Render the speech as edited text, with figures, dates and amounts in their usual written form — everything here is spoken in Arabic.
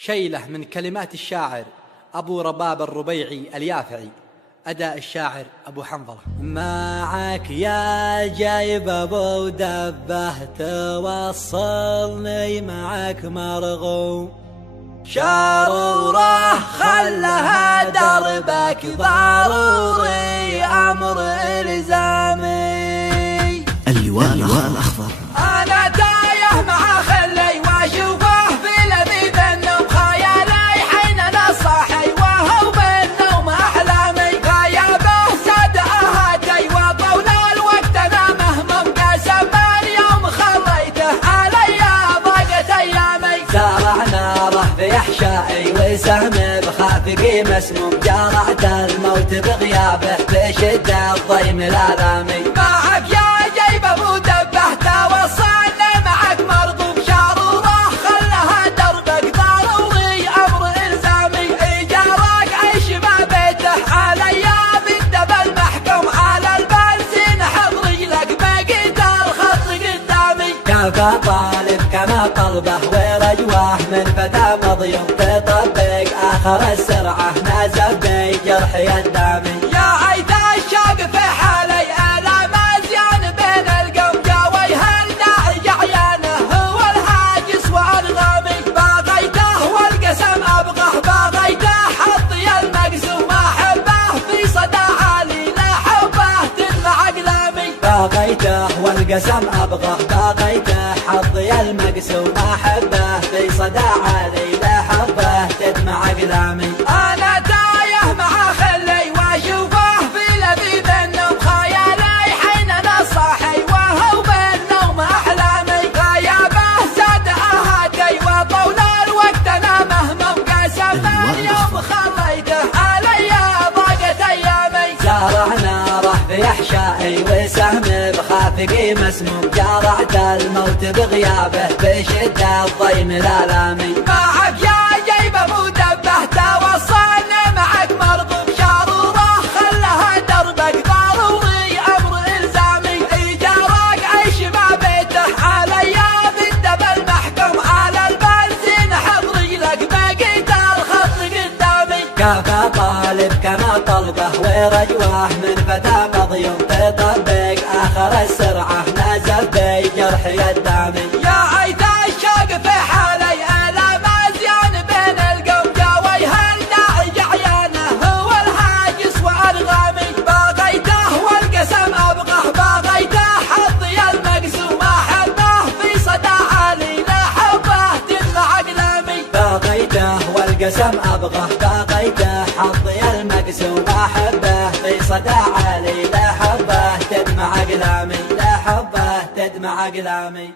شيلة من كلمات الشاعر أبو رباب الربيعي اليافعي، أداء الشاعر أبو حنظلة. معك يا جايب أبو دبه توصلني معك مرغوم، شارورة خلها دربك ضروري أمر إلزامي. اللواء الأخضر. أنا تايه مع خلي وأشوفه في لذيذ النوم خيالي حين أنا صاحي وهو بالنوم أحلامي، غيابه سد أهاتي وطول الوقت أنا مهموم قسم اليوم خليته علي ضاقت أيامي. زرع ناره في أحشائي وسهم بخافقي مسموم، جرعت الموت بغيابه بشد الضيم الآلامي. معك يا جيب أبو دبه توصلني معك مرغوم، شارورة خلها دربك ضروري أمر إلزامي. إيجارك عيش ما بيته علي بالدب المحكوم، على البنزين حضري لك بقيت الخط قدامي. كفى طالب كما طلبه ورجوه من فتى مضيوم، تطبق آخر السرعة نازل بجرحي الدامي. يا عيد الشوق في حالي ألا مزيان بين القوم، يا ويه الداعي عيانه هو الهاجس وأنغامي. باغيته والقسم أبغه، باغيته حظي المقسوم أحبه في صدى عالي لا حبه تدمع أقلامي. باغيته والقسم أبغه، باغيته حظي المقسوم أحبه في صدى عالي لا حبه تدمع أقلامي. أنا تايه مع خلي وأشوفه في لذيذ النوم خيالي حين أنا صاحي وهو بالنوم أحلامي. غيابه زاد أهاتي وطول الوقت أنا مهموم قسم اليوم خليته علي ضاقت أيامي. زرع ناره في أحشائي وسهم بخافقي مسموم، جرعت الموت بغيابه بشد الضيم الآلامي. معك يا جيب أبو دبه توصلني معك مرغوم، شارورة خلها دربك ضروري أمر إلزامي. إيجارك عيش ما بيته علي بالدب المحكوم، على البنزين حضري لك بقيت الخط قدامي. كفى طالب كما طلبه ورجوه من فتى مضيوم، تطبق آخر السرعة نازل بجرحي الدامي. يا عيد الشوق في حالي ألا مزيان بين القوم، يا ويه الداعي عيانه هو الهاجس وأنغامي. باغيته والقسم أبغه، باغيته حظي المقسوم أحبه في صدى عالي لا حبه تدمع أقلامي. باغيته والقسم أبغه، باغيته حظي المقسوم أحبه في صدى عالي لا حبه تدمع أقلامي، لا حبه تدمع أقلامي.